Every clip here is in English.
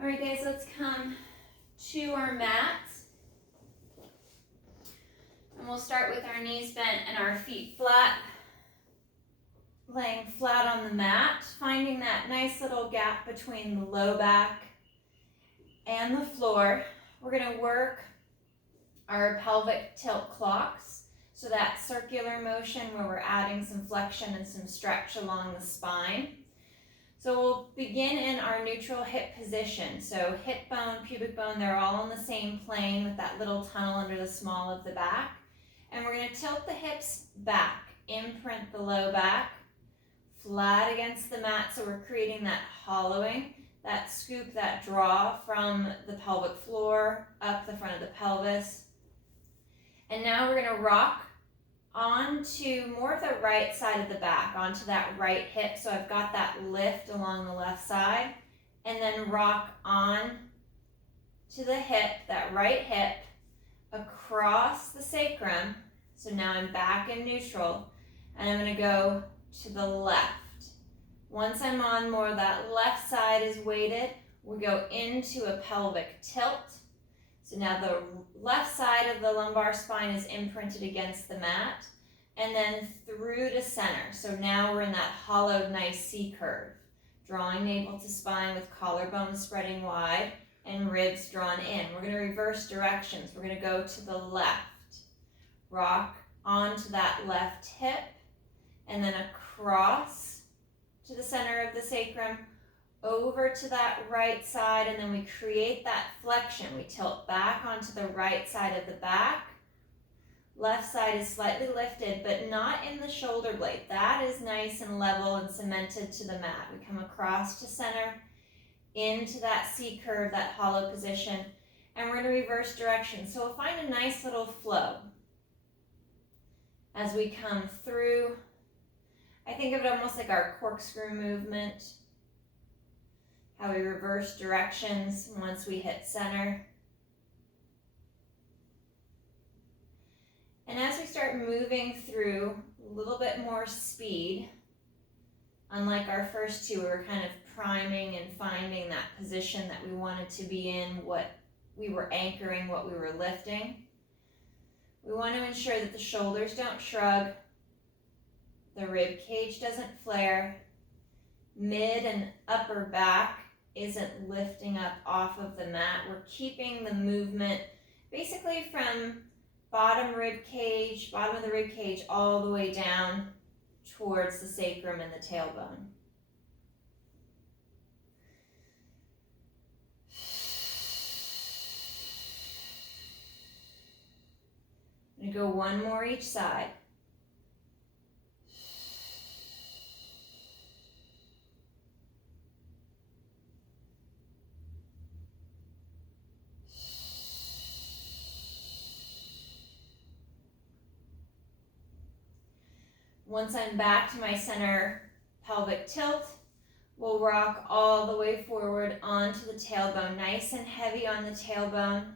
All right, guys, let's come to our mats. And we'll start with our knees bent and our feet flat. Laying flat on the mat, finding that nice little gap between the low back and the floor. We're going to work our pelvic tilt clocks. So that circular motion where we're adding some flexion and some stretch along the spine. So we'll begin in our neutral hip position. So hip bone, pubic bone, they're all on the same plane with that little tunnel under the small of the back. And we're going to tilt the hips back, imprint the low back, flat against the mat, so we're creating that hollowing, that scoop, that draw from the pelvic floor up the front of the pelvis. And now we're going to rock onto more of the right side of the back, onto that right hip, so I've got that lift along the left side, and then rock on to the hip, that right hip, across the sacrum. So now I'm back in neutral, and I'm going to go to the left. Once I'm on more of that left side is weighted, we go into a pelvic tilt. So now the left side of the lumbar spine is imprinted against the mat, and then through to center. So now we're in that hollowed, nice C curve, drawing navel to spine with collarbone spreading wide and ribs drawn in. We're going to reverse directions. We're going to go to the left, rock onto that left hip, and then across to the center of the sacrum, over to that right side, and then we create that flexion. We tilt back onto the right side of the back. Left side is slightly lifted, but not in the shoulder blade. That is nice and level and cemented to the mat. We come across to center, into that C curve, that hollow position, and we're going to reverse direction. So we'll find a nice little flow as we come through. I think of it almost like our corkscrew movement, how we reverse directions once we hit center. And as we start moving through a little bit more speed, unlike our first two, we were kind of priming and finding that position that we wanted to be in, what we were anchoring, what we were lifting. We want to ensure that the shoulders don't shrug, the rib cage doesn't flare, mid and upper back isn't lifting up off of the mat. We're keeping the movement basically from bottom of the rib cage all the way down towards the sacrum and the tailbone. I'm going to go one more each side. Once I'm back to my center pelvic tilt, we'll rock all the way forward onto the tailbone, nice and heavy on the tailbone,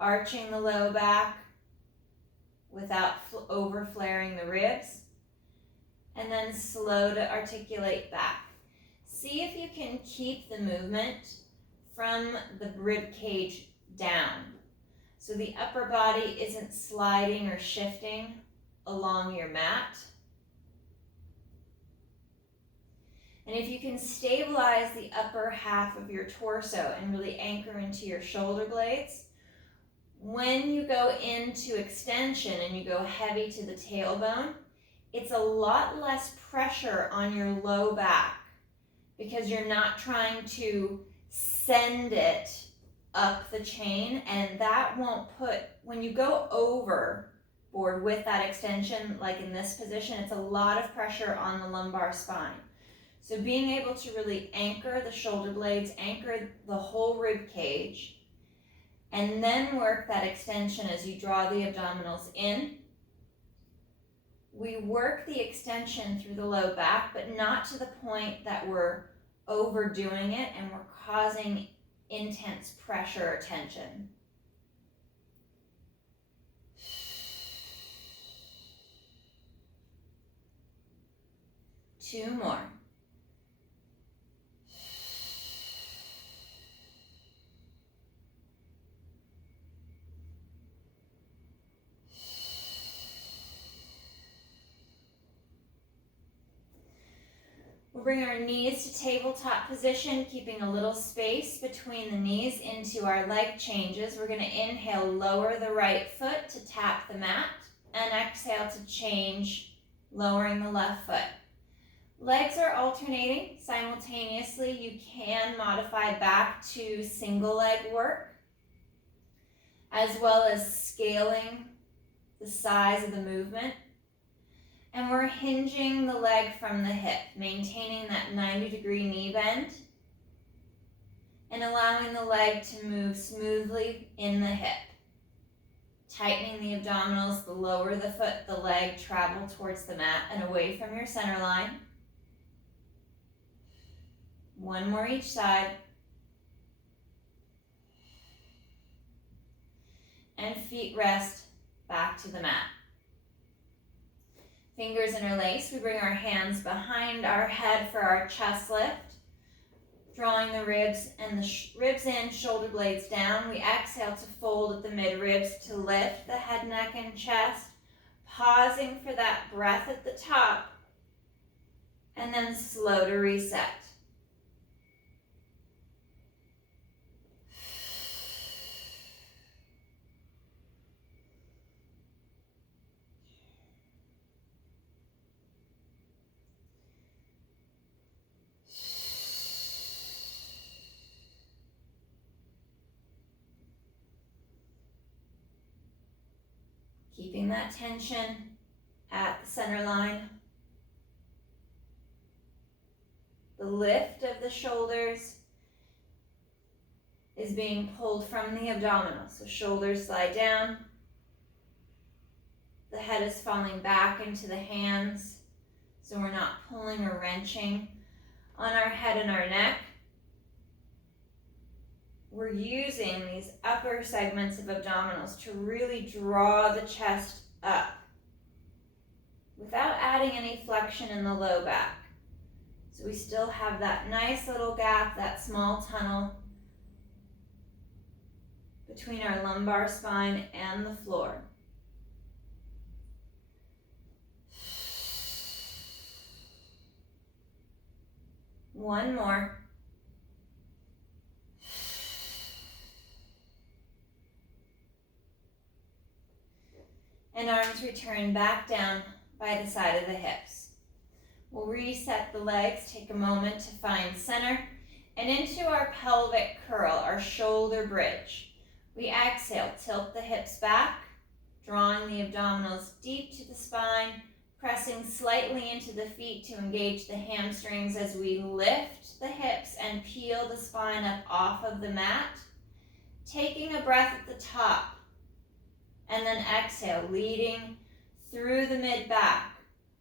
arching the low back without over flaring the ribs, and then slow to articulate back. See if you can keep the movement from the rib cage down, so the upper body isn't sliding or shifting along your mat. And if you can stabilize the upper half of your torso and really anchor into your shoulder blades, when you go into extension and you go heavy to the tailbone, it's a lot less pressure on your low back because you're not trying to send it up the chain, and that won't put, when you go overboard with that extension, like in this position, it's a lot of pressure on the lumbar spine. So being able to really anchor the shoulder blades, anchor the whole rib cage, and then work that extension as you draw the abdominals in. We work the extension through the low back, but not to the point that we're overdoing it and we're causing intense pressure or tension. Two more. We'll bring our knees to tabletop position, keeping a little space between the knees into our leg changes. We're going to inhale, lower the right foot to tap the mat, and exhale to change, lowering the left foot. Legs are alternating simultaneously. You can modify back to single leg work, as well as scaling the size of the movement. And we're hinging the leg from the hip, maintaining that 90-degree knee bend and allowing the leg to move smoothly in the hip. Tightening the abdominals, the lower the foot, the leg travel towards the mat and away from your center line. One more each side. And feet rest back to the mat. Fingers interlace. We bring our hands behind our head for our chest lift. Drawing the ribs and the ribs in, shoulder blades down. We exhale to fold at the mid-ribs to lift the head, neck, and chest. Pausing for that breath at the top. And then slow to reset. Keeping that tension at the center line. The lift of the shoulders is being pulled from the abdominals. So shoulders slide down. The head is falling back into the hands. So we're not pulling or wrenching on our head and our neck. We're using these upper segments of abdominals to really draw the chest up without adding any flexion in the low back. So we still have that nice little gap, that small tunnel between our lumbar spine and the floor. One more. And arms return back down by the side of the hips. We'll reset the legs, take a moment to find center, and into our pelvic curl, our shoulder bridge. We exhale, tilt the hips back, drawing the abdominals deep to the spine, pressing slightly into the feet to engage the hamstrings as we lift the hips and peel the spine up off of the mat. Taking a breath at the top, and then exhale, leading through the mid-back,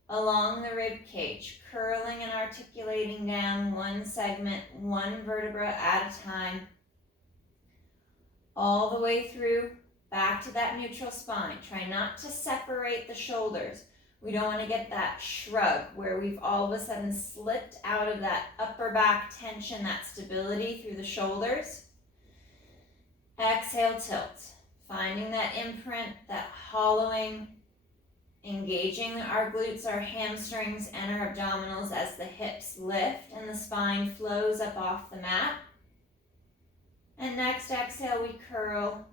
along the rib cage, curling and articulating down one segment, one vertebra at a time, all the way through, back to that neutral spine. Try not to separate the shoulders. We don't want to get that shrug where we've all of a sudden slipped out of that upper back tension, that stability through the shoulders. Exhale, tilt. Finding that imprint, that hollowing, engaging our glutes, our hamstrings, and our abdominals as the hips lift and the spine flows up off the mat. And next exhale, we curl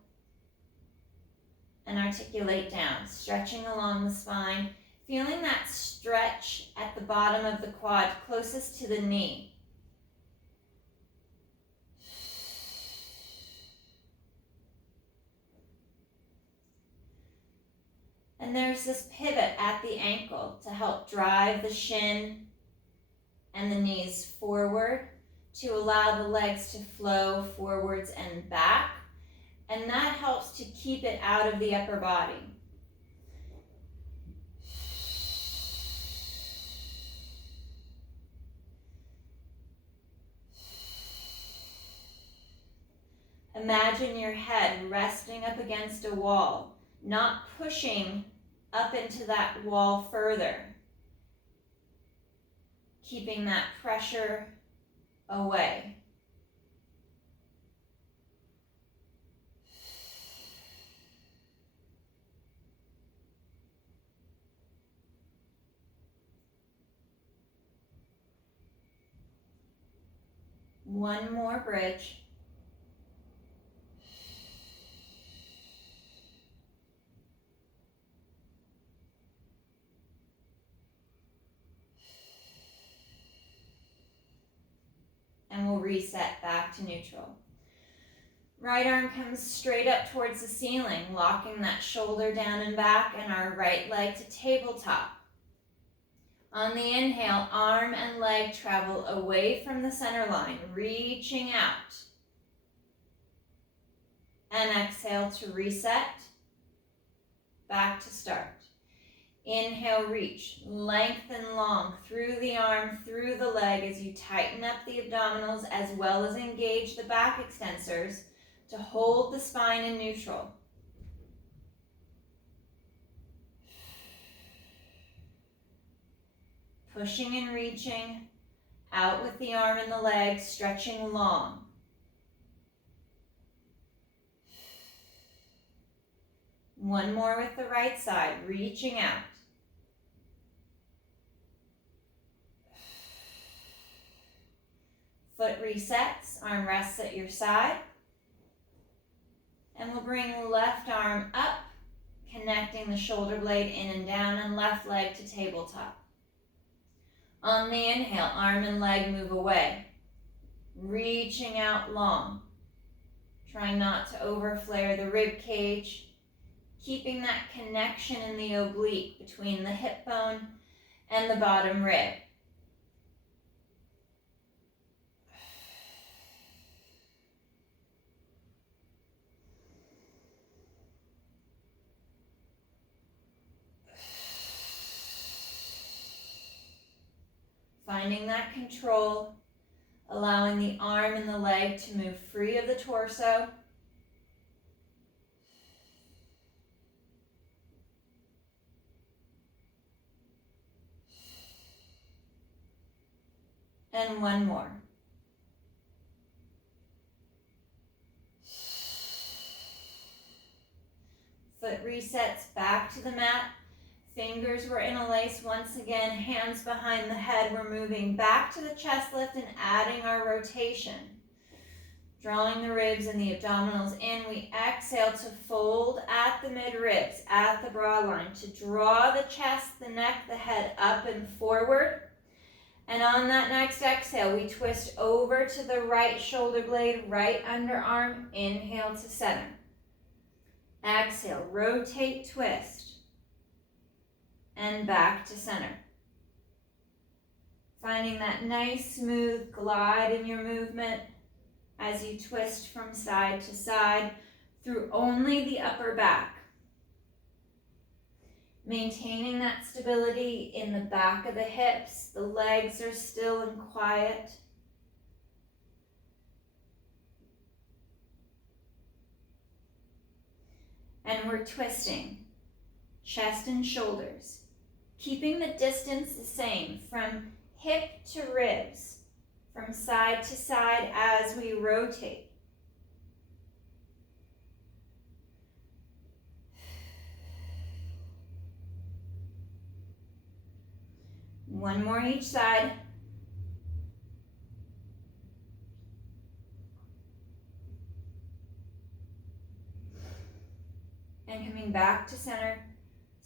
and articulate down, stretching along the spine, feeling that stretch at the bottom of the quad closest to the knee. And there's this pivot at the ankle to help drive the shin and the knees forward to allow the legs to flow forwards and back. And that helps to keep it out of the upper body. Imagine your head resting up against a wall, not pushing up into that wall further, keeping that pressure away. One more bridge. And we'll reset back to neutral. Right arm comes straight up towards the ceiling, locking that shoulder down and back, and our right leg to tabletop. On the inhale, arm and leg travel away from the center line, reaching out. And exhale to reset, back to start. Inhale, reach, lengthen long through the arm, through the leg as you tighten up the abdominals as well as engage the back extensors to hold the spine in neutral. Pushing and reaching, out with the arm and the leg, stretching long. One more with the right side, reaching out. Foot resets, arm rests at your side. And we'll bring left arm up, connecting the shoulder blade in and down, and left leg to tabletop. On the inhale, arm and leg move away, reaching out long. Trying not to overflare the rib cage, keeping that connection in the oblique between the hip bone and the bottom rib. Finding that control, allowing the arm and the leg to move free of the torso. And one more. Foot resets back to the mat. Fingers were interlaced once again, hands behind the head. We're moving back to the chest lift and adding our rotation. Drawing the ribs and the abdominals in, we exhale to fold at the mid-ribs, at the broad line, to draw the chest, the neck, the head up and forward. And on that next exhale, we twist over to the right shoulder blade, right underarm, inhale to center. Exhale, rotate, twist. And back to center. Finding that nice smooth glide in your movement as you twist from side to side through only the upper back. Maintaining that stability in the back of the hips. The legs are still and quiet. And we're twisting chest and shoulders. Keeping the distance the same from hip to ribs, from side to side as we rotate. One more each side. And coming back to center.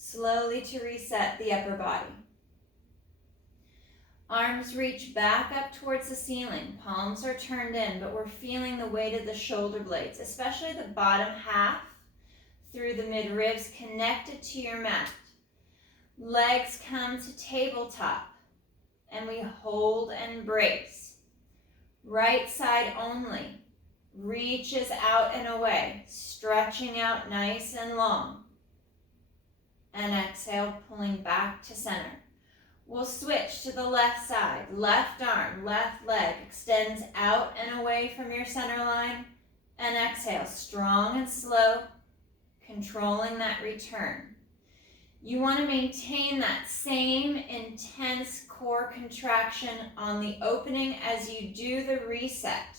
Slowly to reset the upper body. Arms reach back up towards the ceiling. Palms are turned in, but we're feeling the weight of the shoulder blades, especially the bottom half through the mid-ribs connected to your mat. Legs come to tabletop, and we hold and brace. Right side only. Reaches out and away, stretching out nice and long. And exhale, pulling back to center. We'll switch to the left side. Left arm, left leg extends out and away from your center line. And exhale, strong and slow, controlling that return. You want to maintain that same intense core contraction on the opening as you do the reset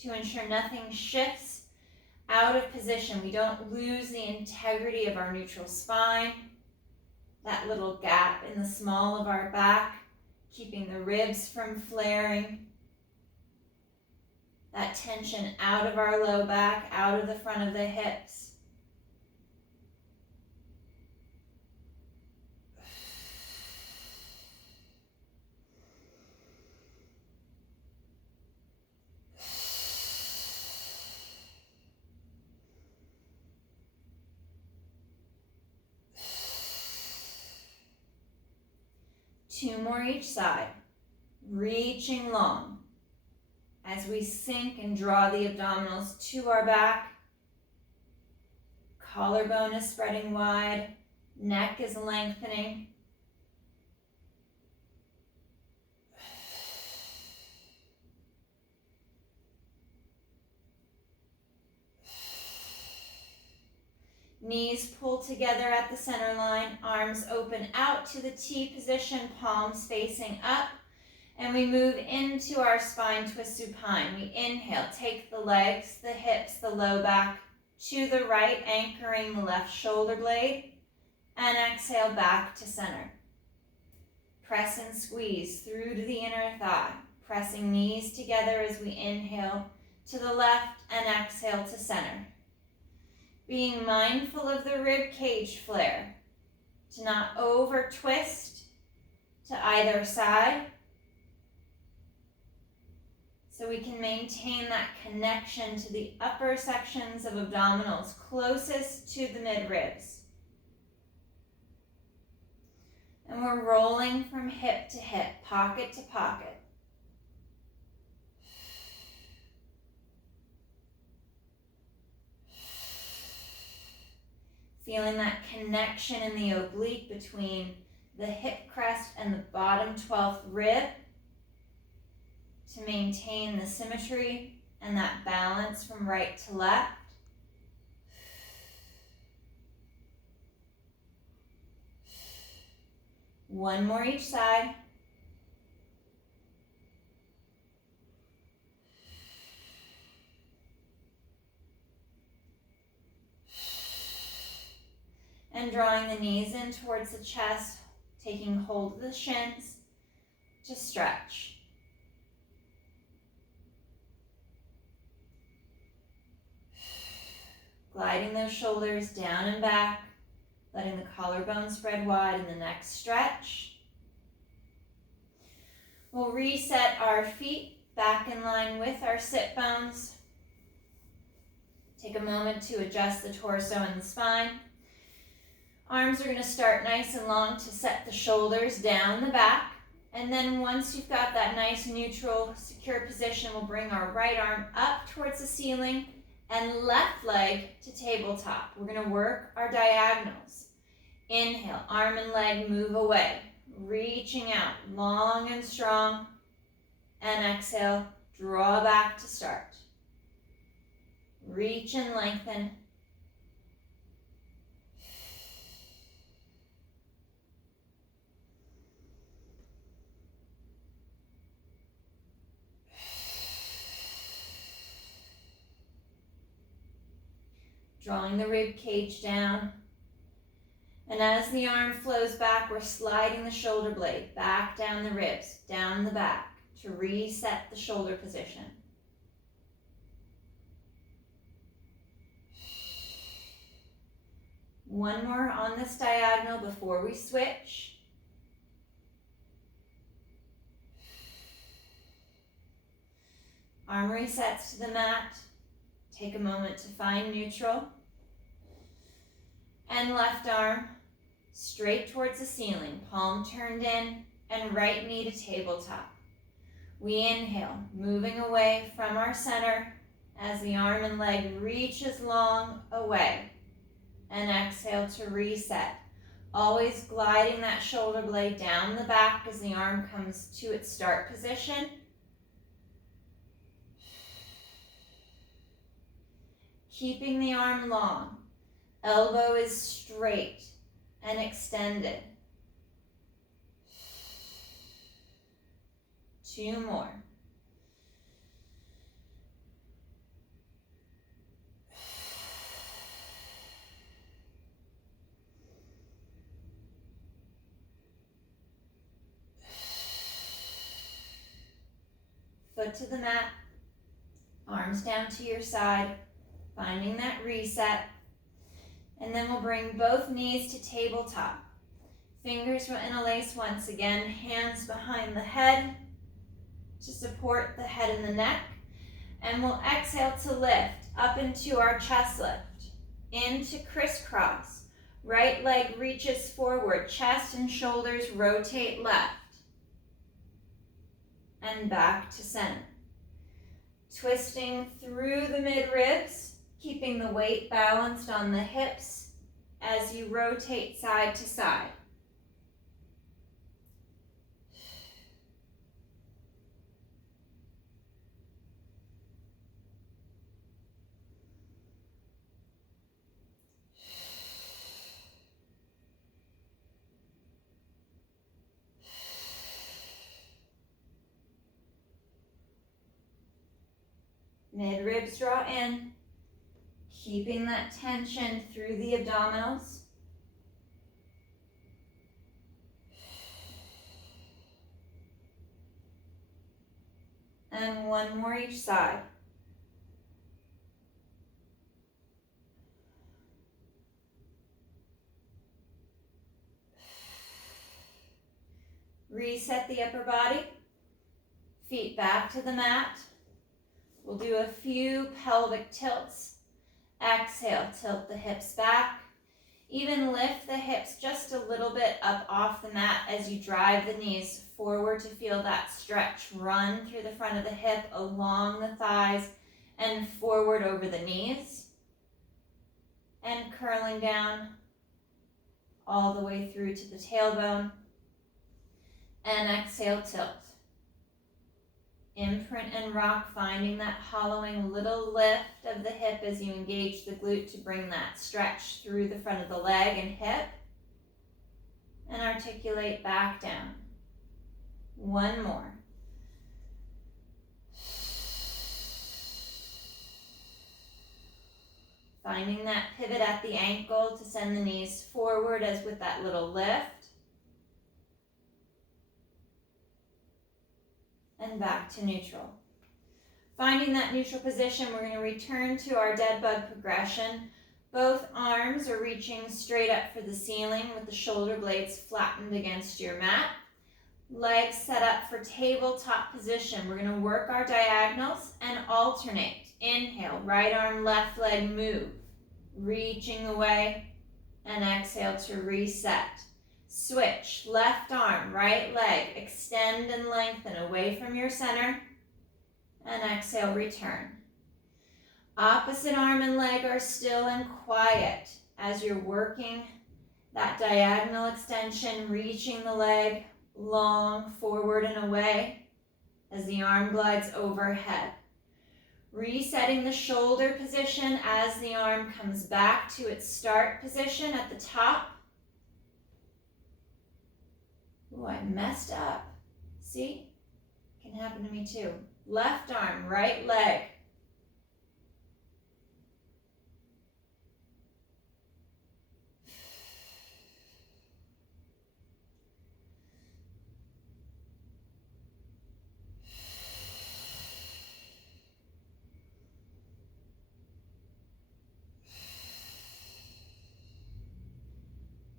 to ensure nothing shifts out of position. We don't lose the integrity of our neutral spine, that little gap in the small of our back, keeping the ribs from flaring. that tension out of our low back, out of the front of the hips. Two more each side, reaching long as we sink and draw the abdominals to our back. Collarbone is spreading wide, neck is lengthening. Knees pull together at the center line, arms open out to the T position, palms facing up, and we move into our spine twist supine. We inhale, take the legs, the hips, the low back to the right, anchoring the left shoulder blade, and exhale back to center. Press and squeeze through to the inner thigh, pressing knees together as we inhale to the left and exhale to center. Being mindful of the rib cage flare, to not over twist to either side, so we can maintain that connection to the upper sections of abdominals closest to the mid-ribs. And we're rolling from hip to hip, pocket to pocket. Feeling that connection in the oblique between the hip crest and the bottom 12th rib to maintain the symmetry and that balance from right to left. One more each side. And drawing the knees in towards the chest, taking hold of the shins to stretch. Gliding those shoulders down and back, letting the collarbone spread wide and the neck stretch. We'll reset our feet back in line with our sit bones. Take a moment to adjust the torso and the spine. Arms are going to start nice and long to set the shoulders down the back. And then once you've got that nice neutral, secure position, we'll bring our right arm up towards the ceiling and left leg to tabletop. We're going to work our diagonals. Inhale, arm and leg move away, reaching out, long and strong. And exhale, draw back to start. Reach and lengthen. Drawing the rib cage down. And as the arm flows back, we're sliding the shoulder blade back down the ribs, down the back to reset the shoulder position. One more on this diagonal before we switch. Arm resets to the mat. Take a moment to find neutral. And left arm straight towards the ceiling, palm turned in, and right knee to tabletop. We inhale, moving away from our center as the arm and leg reaches long away. And exhale to reset. Always gliding that shoulder blade down the back as the arm comes to its start position. Keeping the arm long. Elbow is straight and extended. Two more. Foot to the mat. Arms down to your side, finding that reset. And then we'll bring both knees to tabletop. Fingers will interlace once again, hands behind the head to support the head and the neck. And we'll exhale to lift up into our chest lift, into crisscross. Right leg reaches forward, chest and shoulders rotate left. And back to center. Twisting through the mid-ribs, keeping the weight balanced on the hips as you rotate side to side. Mid-ribs draw in, keeping that tension through the abdominals. And one more each side. Reset the upper body, feet back to the mat. We'll do a few pelvic tilts. Exhale, tilt the hips back. Even lift the hips just a little bit up off the mat as you drive the knees forward to feel that stretch run through the front of the hip, along the thighs, and forward over the knees. And curling down all the way through to the tailbone. And exhale, tilt. Imprint and rock, finding that hollowing little lift of the hip as you engage the glute to bring that stretch through the front of the leg and hip. And articulate back down. One more. Finding that pivot at the ankle to send the knees forward as with that little lift. And back to neutral. Finding that neutral position, we're going to return to our dead bug progression. Both arms are reaching straight up for the ceiling with the shoulder blades flattened against your mat. Legs set up for tabletop position. We're going to work our diagonals and alternate. Inhale, right arm, left leg move, reaching away, and exhale to reset. Switch, left arm, right leg, extend and lengthen away from your center, and exhale, return. Opposite arm and leg are still and quiet as you're working that diagonal extension, reaching the leg long forward and away as the arm glides overhead. Resetting the shoulder position as the arm comes back to its start position at the top. Ooh, I messed up. See? Can happen to me too. Left arm, right leg.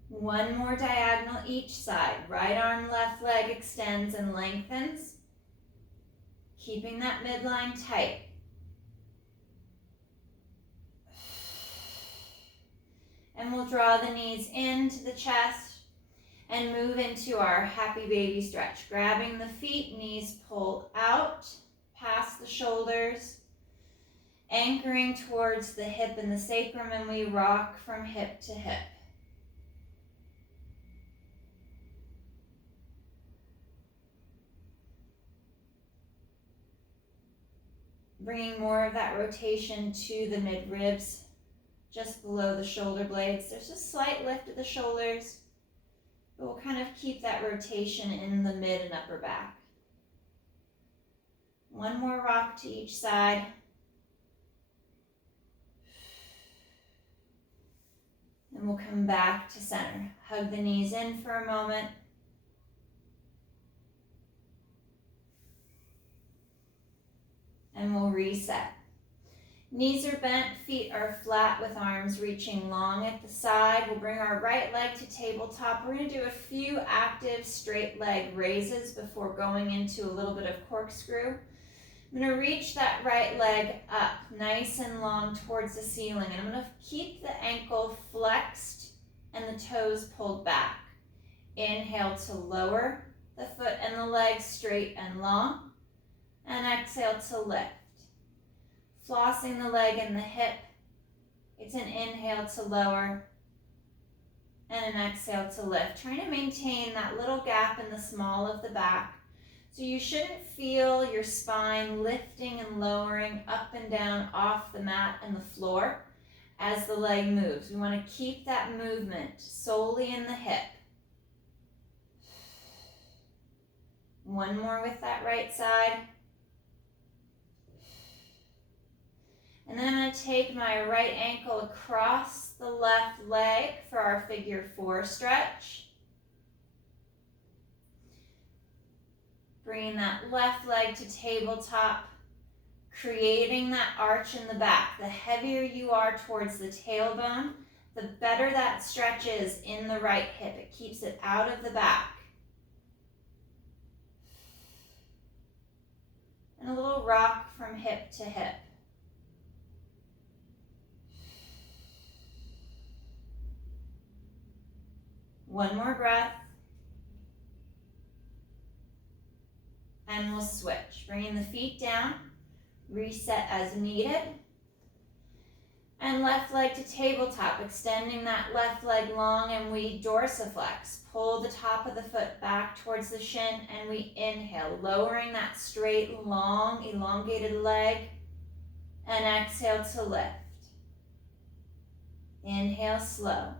One more diagonal each side. Right arm, left leg extends and lengthens. Keeping that midline tight. And we'll draw the knees into the chest and move into our happy baby stretch. Grabbing the feet, knees pull out, past the shoulders, anchoring towards the hip and the sacrum, and we rock from hip to hip. Bringing more of that rotation to the mid-ribs, just below the shoulder blades. There's a slight lift of the shoulders, but we'll kind of keep that rotation in the mid and upper back. One more rock to each side. And we'll come back to center. Hug the knees in for a moment. And we'll reset. Knees are bent, feet are flat with arms reaching long at the side. We'll bring our right leg to tabletop. We're going to do a few active straight leg raises before going into a little bit of corkscrew. I'm going to reach that right leg up nice and long towards the ceiling. And I'm going to keep the ankle flexed and the toes pulled back. Inhale to lower the foot and the leg straight and long. And exhale to lift. Flossing the leg and the hip. It's an inhale to lower and an exhale to lift. Trying to maintain that little gap in the small of the back. So you shouldn't feel your spine lifting and lowering up and down off the mat and the floor as the leg moves. We want to keep that movement solely in the hip. One more with that right side. And then I'm going to take my right ankle across the left leg for our figure 4 stretch. Bringing that left leg to tabletop, creating that arch in the back. The heavier you are towards the tailbone, the better that stretch is in the right hip. It keeps it out of the back. And a little rock from hip to hip. One more breath. And we'll switch. Bringing the feet down, reset as needed. And left leg to tabletop, extending that left leg long, and we dorsiflex. Pull the top of the foot back towards the shin, and we inhale, lowering that straight, long, elongated leg, and exhale to lift. Inhale slow.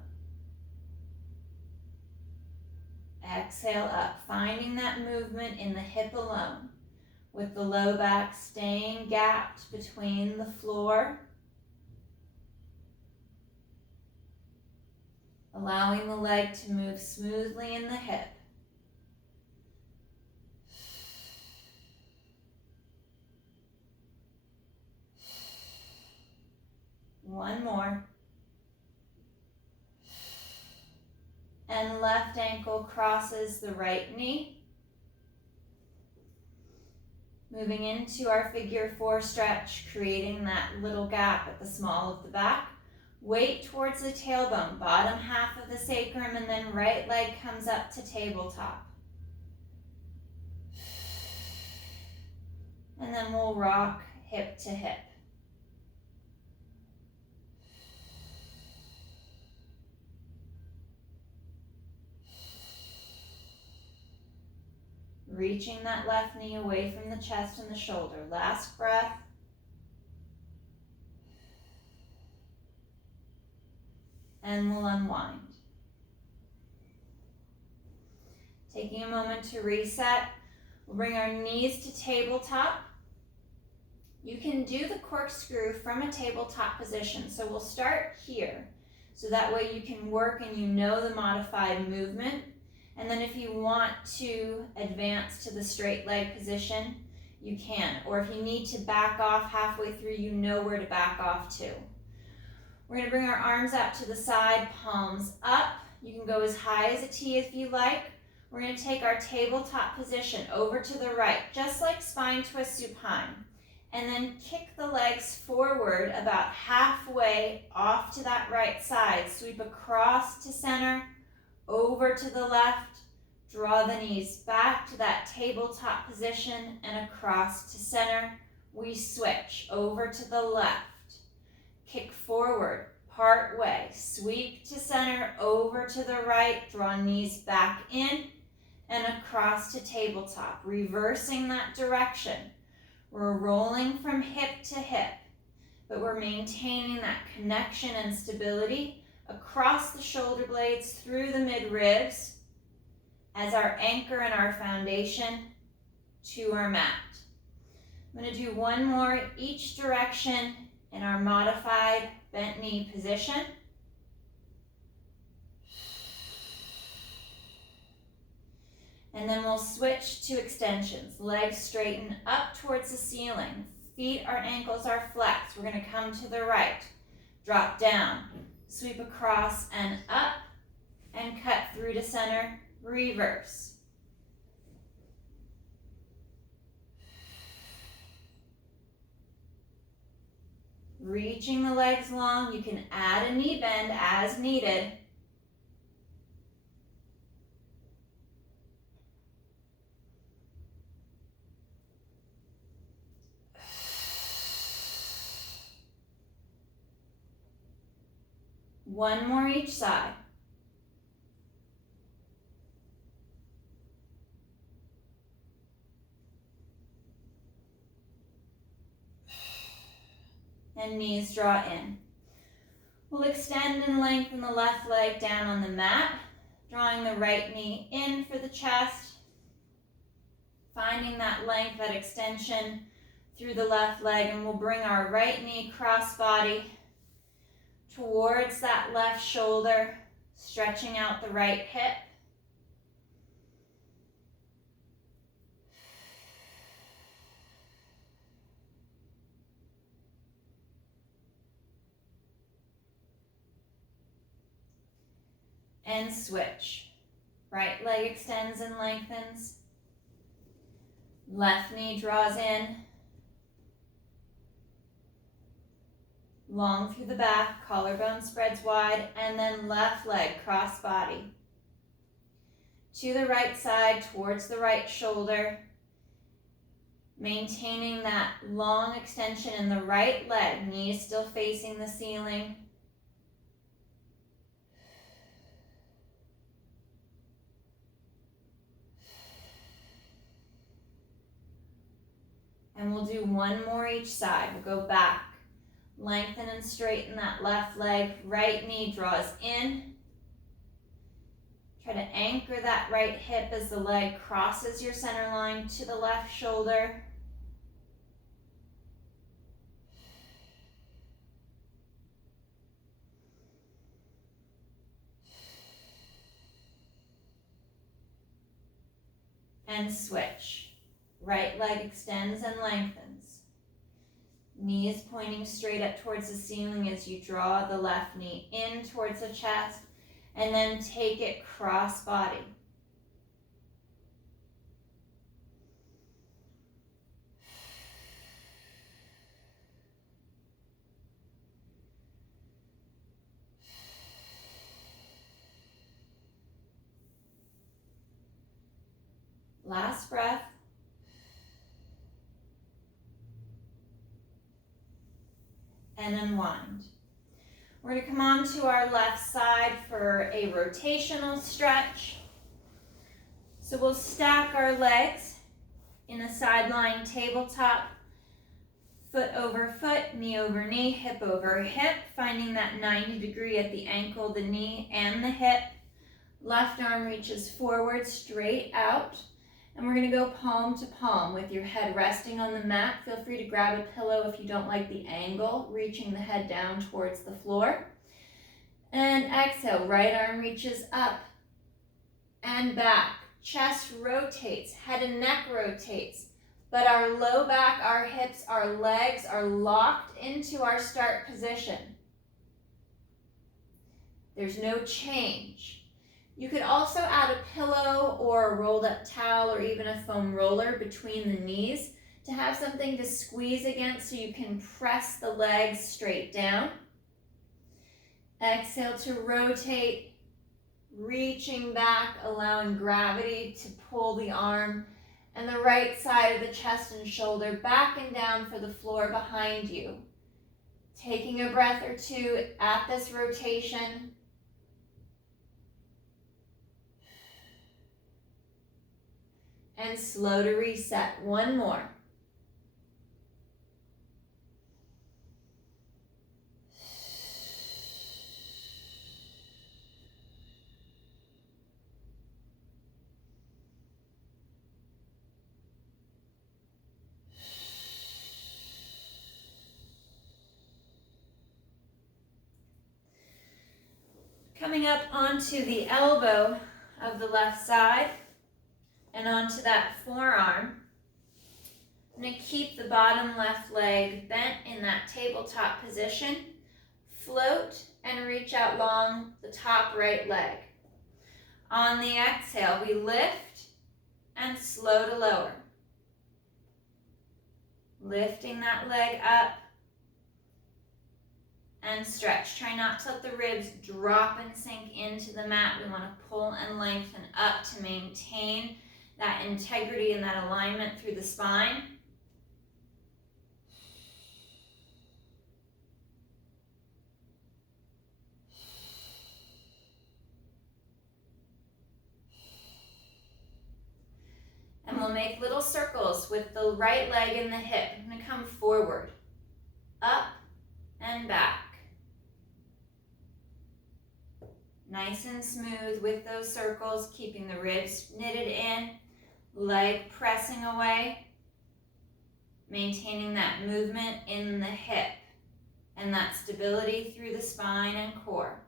Exhale up, finding that movement in the hip alone, with the low back staying gapped between the floor, allowing the leg to move smoothly in the hip. One more. And left ankle crosses the right knee. Moving into our figure 4 stretch, creating that little gap at the small of the back. Weight towards the tailbone, bottom half of the sacrum, and then right leg comes up to tabletop. And then we'll rock hip to hip. Reaching that left knee away from the chest and the shoulder. Last breath. And we'll unwind. Taking a moment to reset. We'll bring our knees to tabletop. You can do the corkscrew from a tabletop position. So we'll start here. So that way you can work and you know the modified movement. And then if you want to advance to the straight leg position, you can. Or if you need to back off halfway through, you know where to back off to. We're going to bring our arms out to the side, palms up. You can go as high as a T if you like. We're going to take our tabletop position over to the right, just like spine twist supine. And then kick the legs forward about halfway off to that right side. Sweep across to center, over to the left, draw the knees back to that tabletop position and across to center. We switch over to the left, kick forward, part way, sweep to center, over to the right, draw knees back in and across to tabletop, reversing that direction. We're rolling from hip to hip, but we're maintaining that connection and stability across the shoulder blades, through the midribs, as our anchor and our foundation to our mat. I'm going to do one more each direction in our modified bent knee position. And then we'll switch to extensions. Legs straighten up towards the ceiling. Feet or ankles are flexed. We're going to come to the right, drop down, sweep across and up, and cut through to center, reverse. Reaching the legs long, you can add a knee bend as needed. One more each side. And knees draw in. We'll extend and lengthen the left leg down on the mat, drawing the right knee in for the chest, finding that length, that extension through the left leg, and we'll bring our right knee cross body towards that left shoulder, stretching out the right hip. And switch. Right leg extends and lengthens. Left knee draws in. Long through the back, collarbone spreads wide, and then left leg cross body. To the right side, towards the right shoulder. Maintaining that long extension in the right leg, knees still facing the ceiling. And we'll do one more each side. We'll go back. Lengthen and straighten that left leg. Right knee draws in. Try to anchor that right hip as the leg crosses your center line to the left shoulder. And switch. Right leg extends and lengthens. Knees pointing straight up towards the ceiling as you draw the left knee in towards the chest, and then take it cross body. Last breath. And unwind. We're going to come on to our left side for a rotational stretch. So we'll stack our legs in a sideline tabletop, foot over foot, knee over knee, hip over hip, finding that 90 degree at the ankle, the knee, and the hip. Left arm reaches forward, straight out. And we're going to go palm to palm with your head resting on the mat. Feel free to grab a pillow if you don't like the angle, reaching the head down towards the floor. And exhale, right arm reaches up and back. Chest rotates, head and neck rotates. But our low back, our hips, our legs are locked into our start position. There's no change. You could also add a pillow or a rolled up towel or even a foam roller between the knees to have something to squeeze against so you can press the legs straight down. Exhale to rotate, reaching back, allowing gravity to pull the arm and the right side of the chest and shoulder back and down for the floor behind you. Taking a breath or two at this rotation. And slow to reset. One more. Coming up onto the elbow of the left side and onto that forearm. I'm going to keep the bottom left leg bent in that tabletop position. Float and reach out long the top right leg. On the exhale, we lift and slow to lower. Lifting that leg up and stretch. Try not to let the ribs drop and sink into the mat. We want to pull and lengthen up to maintain that integrity and that alignment through the spine. And we'll make little circles with the right leg and the hip. I'm going to come forward, up and back. Nice and smooth with those circles, keeping the ribs knitted in, leg pressing away, maintaining that movement in the hip and that stability through the spine and core.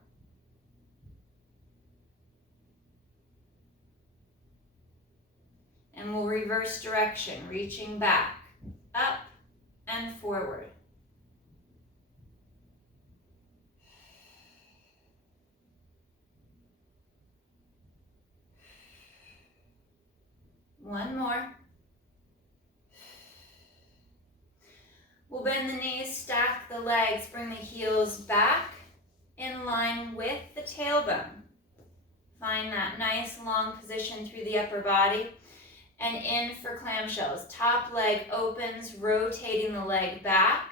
And we'll reverse direction, reaching back, up and forward. One more. We'll bend the knees, stack the legs, bring the heels back in line with the tailbone. Find that nice long position through the upper body. And in for clamshells. Top leg opens, rotating the leg back,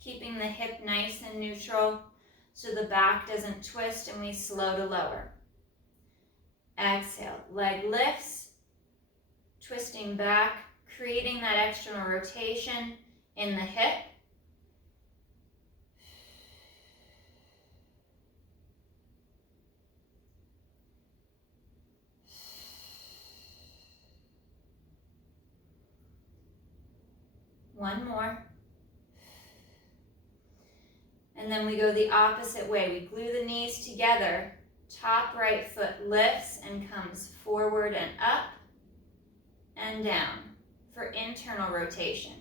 keeping the hip nice and neutral so the back doesn't twist and we slow to lower. Exhale, leg lifts, twisting back, creating that external rotation in the hip. One more. And then we go the opposite way. We glue the knees together. Top right foot lifts and comes forward and up and down for internal rotation.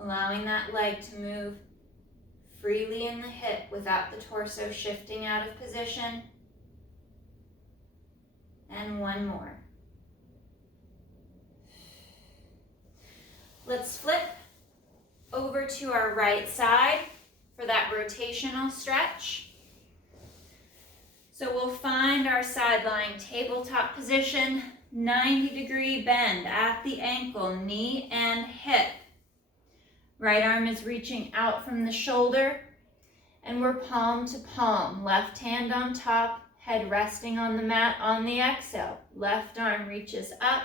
Allowing that leg to move freely in the hip without the torso shifting out of position. And one more. Let's flip over to our right side for that rotational stretch. So we'll find our side lying tabletop position, 90-degree bend at the ankle, knee and hip. Right arm is reaching out from the shoulder, and we're palm to palm. Left hand on top, head resting on the mat on the exhale. Left arm reaches up,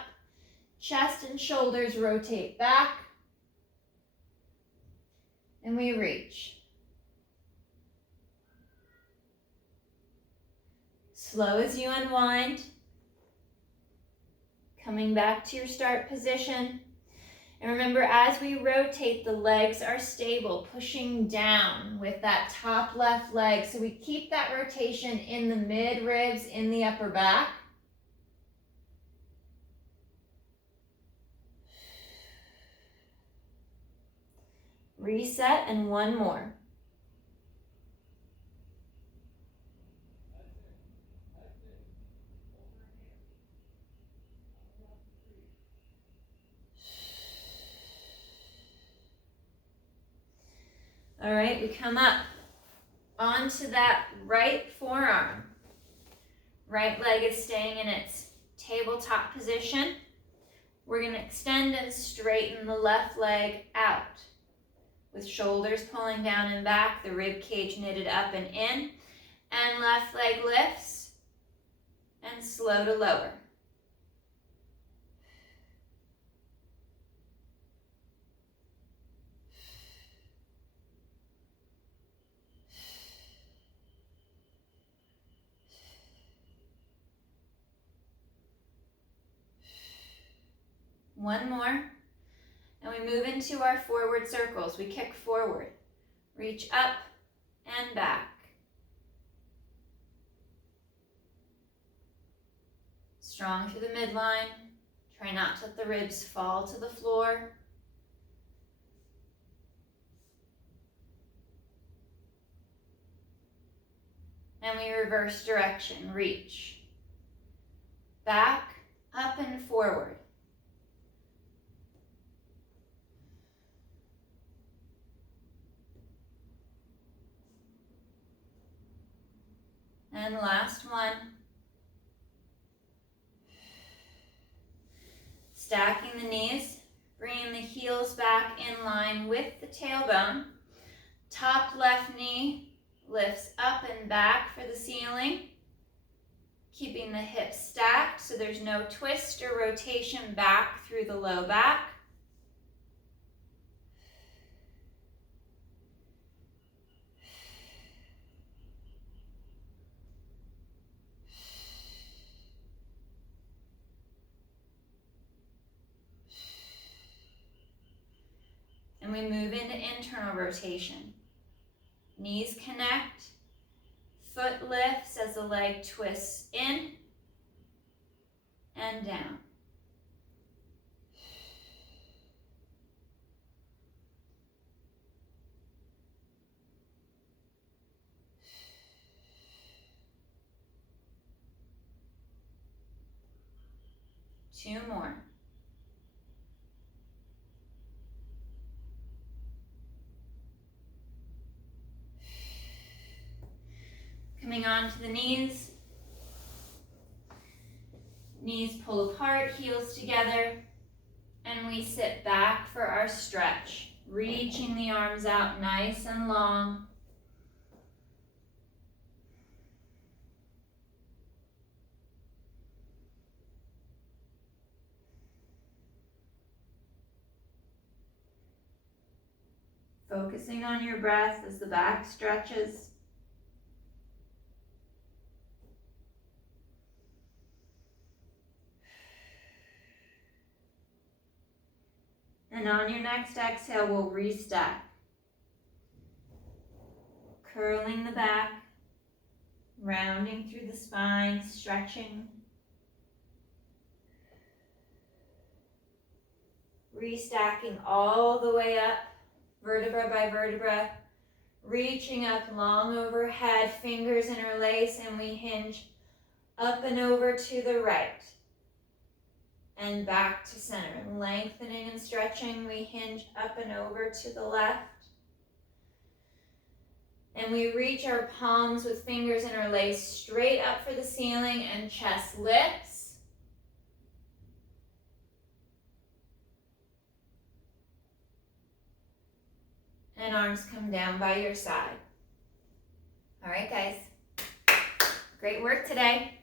chest and shoulders rotate back, and we reach. Slow as you unwind, coming back to your start position. And remember, as we rotate, the legs are stable, pushing down with that top left leg. So we keep that rotation in the mid ribs, in the upper back. Reset, and one more. All right, we come up onto that right forearm. Right leg is staying in its tabletop position. We're going to extend and straighten the left leg out with shoulders pulling down and back, the rib cage knitted up and in, and left leg lifts and slow to lower. One more, and we move into our forward circles. We kick forward, reach up and back, strong through the midline. Try not to let the ribs fall to the floor. And we reverse direction, reach. Back, up and forward. And last one. Stacking the knees, bringing the heels back in line with the tailbone. Top left knee lifts up and back for the ceiling. Keeping the hips stacked so there's no twist or rotation back through the low back. And we move into internal rotation. Knees connect, foot lifts as the leg twists in and down. Two more. Coming on to the knees. Knees pull apart, heels together, and we sit back for our stretch, reaching the arms out nice and long. Focusing on your breath as the back stretches. And on your next exhale, we'll restack. Curling the back, rounding through the spine, stretching. Restacking all the way up, vertebra by vertebra, reaching up long overhead, fingers interlace, and we hinge up and over to the right. And back to center. Lengthening and stretching, we hinge up and over to the left. And we reach our palms with fingers interlaced straight up for the ceiling and chest lifts. And arms come down by your side. All right, guys. Great work today.